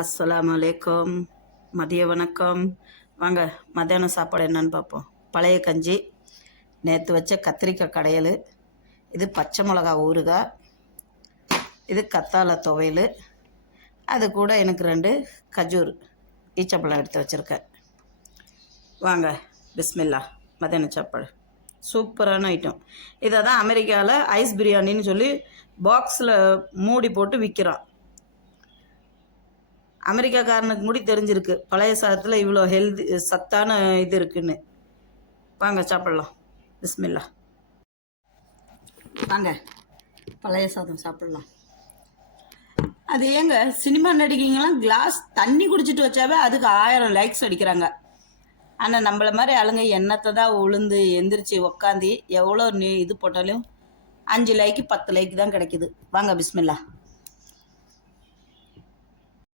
அஸ்ஸலாமு அலைக்கும். மதிய வணக்கம். வாங்க மத்தியானம் சாப்பாடு என்னன்னு பார்ப்போம். பழைய கஞ்சி, நேற்று வச்ச கத்திரிக்காய் கடையல், இது பச்சை மிளகா ஊறுகாய், இது கத்தாழை துவையல், அது கூட எனக்கு 2 கஜூர் ஈச்சப்பழம் எடுத்து வச்சுருக்கேன். வாங்க பிஸ்மில்லா. மத்தியானம் சாப்பாடு சூப்பரான ஐட்டம். இதை தான் அமெரிக்காவில் ஐஸ் பிரியாணின்னு சொல்லி பாக்ஸில் மூடி போட்டு விற்கிறான். அமெரிக்காக்காரனுக்கு முடி தெரிஞ்சிருக்கு பழைய சாதத்தில் இவ்வளோ ஹெல்தி சத்தான இது இருக்குன்னு. வாங்க சாப்பிட்லாம். பிஸ்மில்லா. வாங்க பழைய சாதம் சாப்பிட்லாம். அது ஏங்க சினிமா நடிகைங்களாம் கிளாஸ் தண்ணி குடிச்சிட்டு வச்சாவே அதுக்கு 1000 லைக்ஸ் அடிக்கிறாங்க. ஆனால் நம்மள மாதிரி ஆளுங்க எண்ணத்தை தான் உளுந்து எந்திரிச்சு உக்காந்தி எவ்வளோ இது போட்டாலும் 5 லைக்கு 10 லைக்கு தான் கிடைக்குது. வாங்க பிஸ்மில்லா.